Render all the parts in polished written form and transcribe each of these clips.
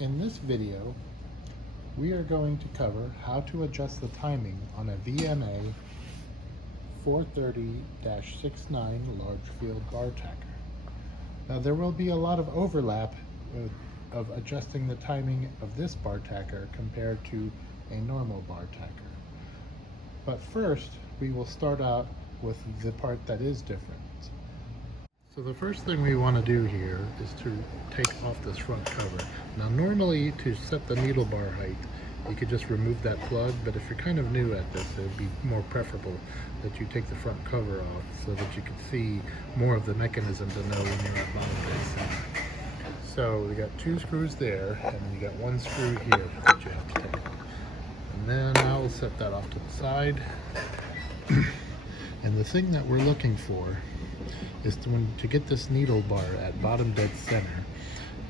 In this video, we are going to cover how to adjust the timing on a VMA 430-69 large field bartacker. Now there will be a lot of overlap of adjusting the timing of this bartacker compared to a normal bartacker. But first, we will start out with the part that is different. So the first thing we want to do here is to take off this front cover. Now normally to set the needle bar height, you could just remove that plug, but if you're kind of new at this, it would be more preferable that you take the front cover off so that you can see more of the mechanism to know when you're at bottom dead center. So we got two screws there, and then you got one screw here that you have to take off. And then I'll set that off to the side. And the thing that we're looking for is to get this needle bar at bottom dead center.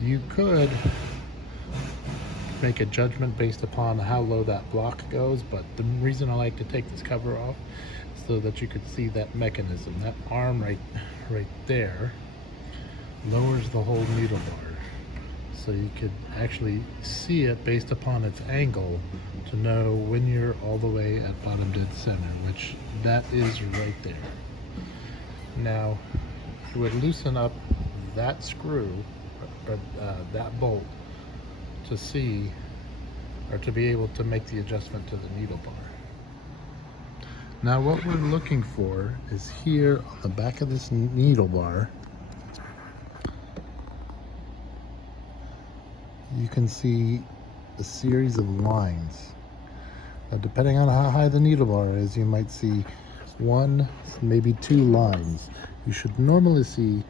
You could make a judgment based upon how low that block goes, but the reason I like to take this cover off is so that you could see that mechanism. That arm right there lowers the whole needle bar, so you could actually see it based upon its angle to know when you're all the way at bottom dead center, which that is right there. Now, you would loosen up that screw, or that bolt, to see, or to be able to make the adjustment to the needle bar. Now what we're looking for is here on the back of this needle bar, you can see a series of lines. Now depending on how high the needle bar is, you might see one, maybe two lines. You should normally see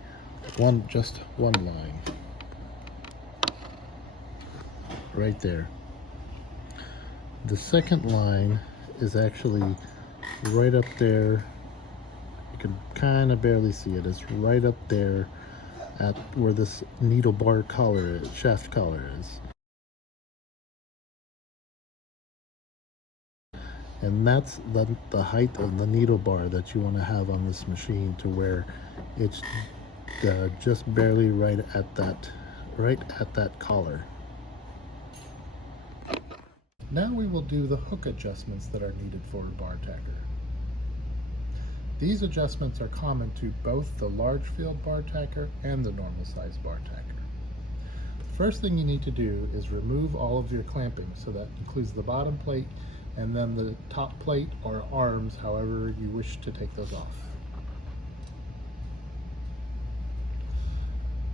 just one line right there. The second line is actually right up there. You can kind of barely see it. It's right up there at where this needle bar collar is, shaft collar is. And that's the height of the needle bar that you want to have on this machine, to where it's just barely right at that collar. Now we will do the hook adjustments that are needed for a bartacker. These adjustments are common to both the large field bartacker and the normal size bartacker. The first thing you need to do is remove all of your clamping, so that includes the bottom plate and then the top plate or arms, however you wish to take those off.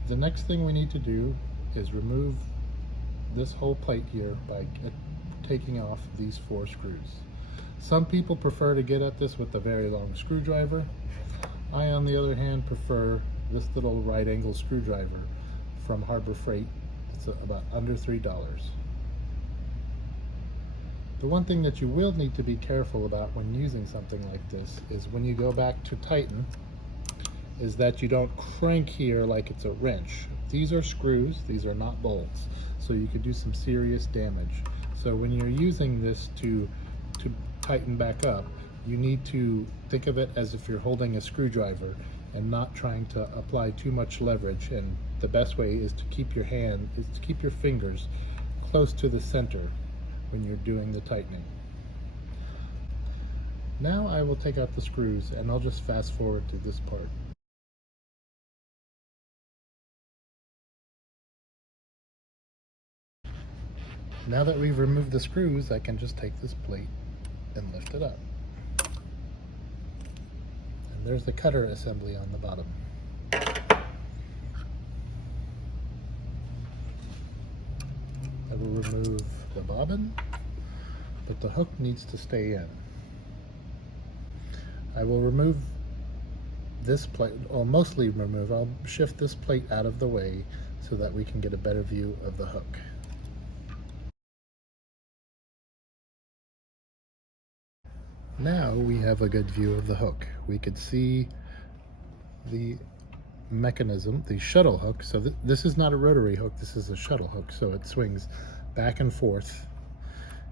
The next thing we need to do is remove this whole plate here by taking off these 4 screws. Some people prefer to get at this with a very long screwdriver. I, on the other hand, prefer this little right angle screwdriver from Harbor Freight. It's about under $3. The one thing that you will need to be careful about when using something like this is when you go back to tighten, is that you don't crank here like it's a wrench. These are screws, these are not bolts, so you could do some serious damage. So when you're using this to tighten back up, you need to think of it as if you're holding a screwdriver and not trying to apply too much leverage. And the best way is to keep your fingers close to the center when you're doing the tightening. Now I will take out the screws, and I'll just fast forward to this part. Now that we've removed the screws, I can just take this plate and lift it up. And there's the cutter assembly on the bottom. I will remove the bobbin, but the hook needs to stay in. I will remove this plate, or mostly remove, I'll shift this plate out of the way so that we can get a better view of the hook. Now we have a good view of the hook. We could see the mechanism, the shuttle hook. So this is not a rotary hook, this is a shuttle hook, so it swings back and forth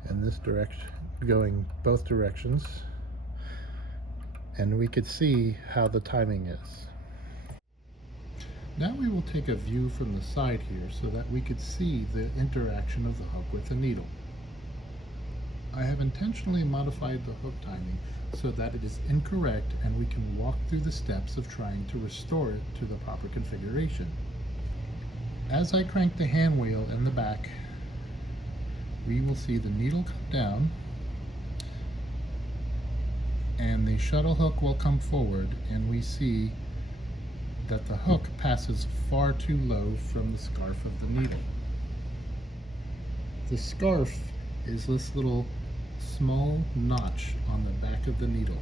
in this direction, going both directions, and we could see how the timing is. Now we will take a view from the side here so that we could see the interaction of the hook with the needle. I have intentionally modified the hook timing so that it is incorrect and we can walk through the steps of trying to restore it to the proper configuration. As I crank the hand wheel in the back, we will see the needle come down and the shuttle hook will come forward, and we see that the hook passes far too low from the scarf of the needle. The scarf is this little small notch on the back of the needle.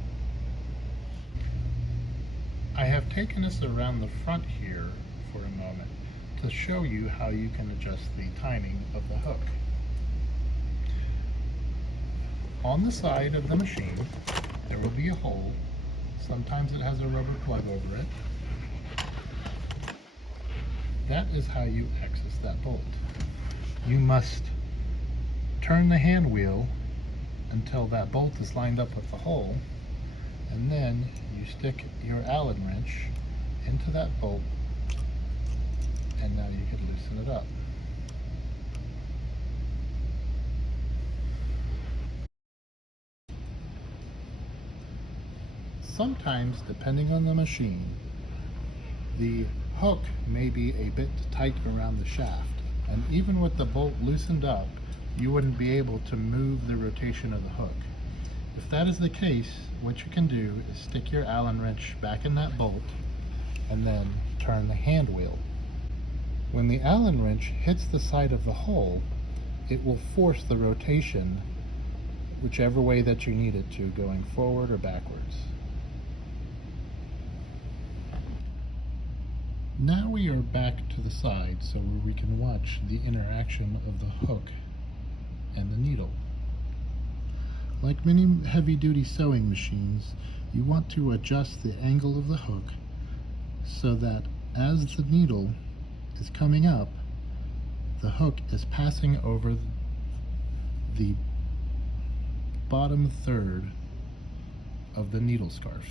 I have taken us around the front here for a moment to show you how you can adjust the timing of the hook. On the side of the machine, there will be a hole. Sometimes it has a rubber plug over it. That is how you access that bolt. You must turn the hand wheel until that bolt is lined up with the hole, and then you stick your Allen wrench into that bolt, and now you can loosen it up. Sometimes, depending on the machine, the hook may be a bit tight around the shaft, and even with the bolt loosened up, you wouldn't be able to move the rotation of the hook. If that is the case, what you can do is stick your Allen wrench back in that bolt and then turn the hand wheel. When the Allen wrench hits the side of the hole, it will force the rotation whichever way that you need it to, going forward or backwards. Now we are back to the side so we can watch the interaction of the hook and the needle. Like many heavy-duty sewing machines, you want to adjust the angle of the hook so that as the needle is coming up, the hook is passing over the bottom third of the needle scarf.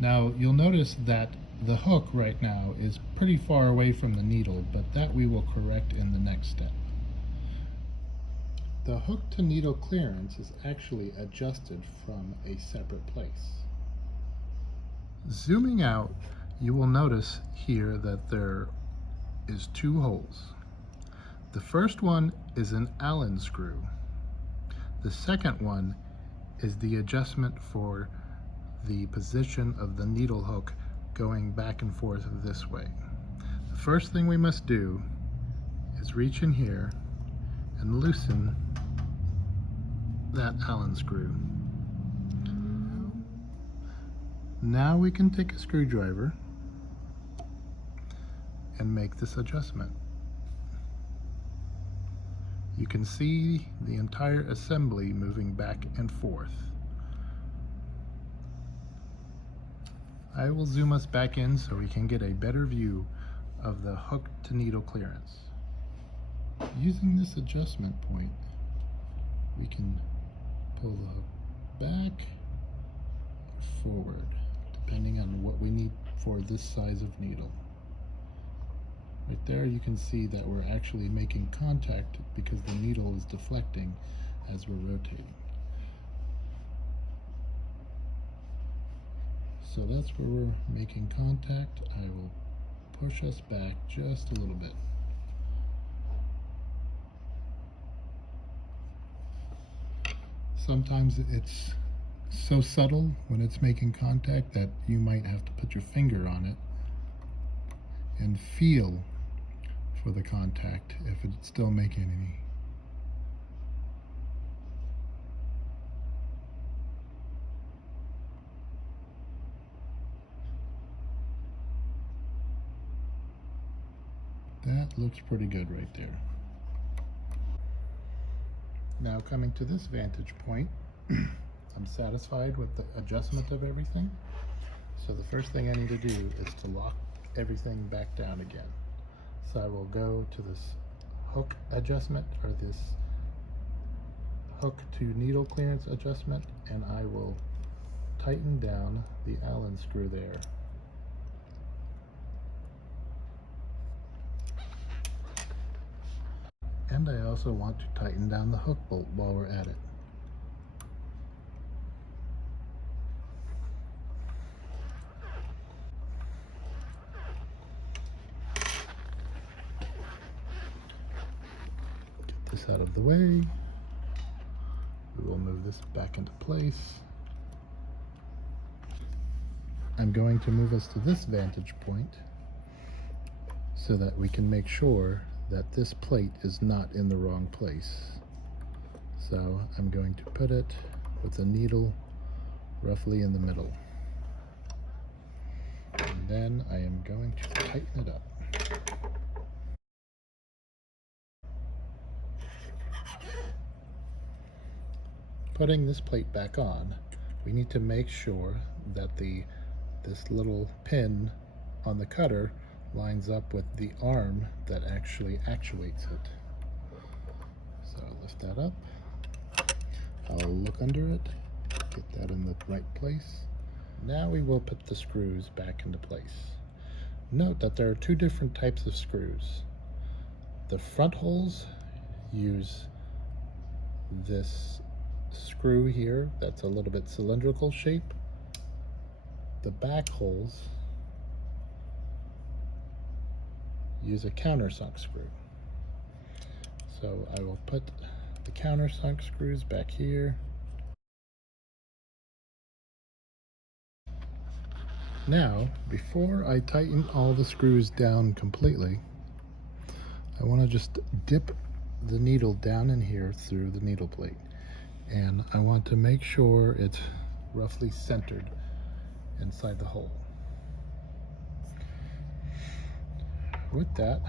Now you'll notice that the hook right now is pretty far away from the needle, but that we will correct in the next step. The hook to needle clearance is actually adjusted from a separate place. Zooming out, you will notice here that there is two holes. The first one is an Allen screw. The second one is the adjustment for the position of the needle hook going back and forth this way. The first thing we must do is reach in here and loosen that Allen screw. Now we can take a screwdriver and make this adjustment. You can see the entire assembly moving back and forth. I will zoom us back in so we can get a better view of the hook to needle clearance. Using this adjustment point, we can pull the hook back or forward, depending on what we need for this size of needle. Right there you can see that we're actually making contact because the needle is deflecting as we're rotating. So that's where we're making contact. I will push us back just a little bit. Sometimes it's so subtle when it's making contact that you might have to put your finger on it and feel for the contact if it's still making any. That looks pretty good right there. Now coming to this vantage point, I'm satisfied with the adjustment of everything. So the first thing I need to do is to lock everything back down again. So I will go to this hook adjustment, or this hook to needle clearance adjustment, and I will tighten down the Allen screw there. And I also want to tighten down the hook bolt while we're at it. Get this out of the way. We will move this back into place. I'm going to move us to this vantage point so that we can make sure that this plate is not in the wrong place. So I'm going to put it with the needle roughly in the middle. And then I am going to tighten it up. Putting this plate back on, we need to make sure that this little pin on the cutter lines up with the arm that actually actuates it. So I'll lift that up. I'll look under it, get that in the right place. Now we will put the screws back into place. Note that there are two different types of screws. The front holes use this screw here that's a little bit cylindrical shape. The back holes use a countersunk screw. So I will put the countersunk screws back here. Now, before I tighten all the screws down completely, I want to just dip the needle down in here through the needle plate. And I want to make sure it's roughly centered inside the hole. With that,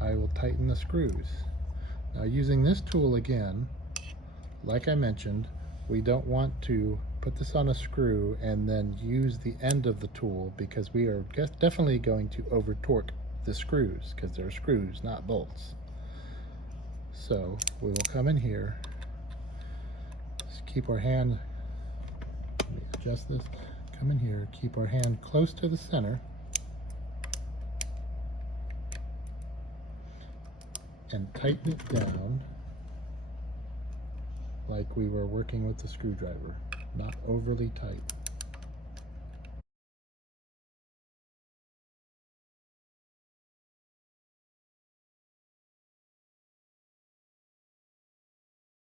I will tighten the screws. Now, using this tool again, like I mentioned, we don't want to put this on a screw and then use the end of the tool, because we are definitely going to over torque the screws, because they're screws, not bolts. So we will come in here, just keep our hand, let me adjust this, come in here, keep our hand close to the center, and tighten it down like we were working with the screwdriver, not overly tight.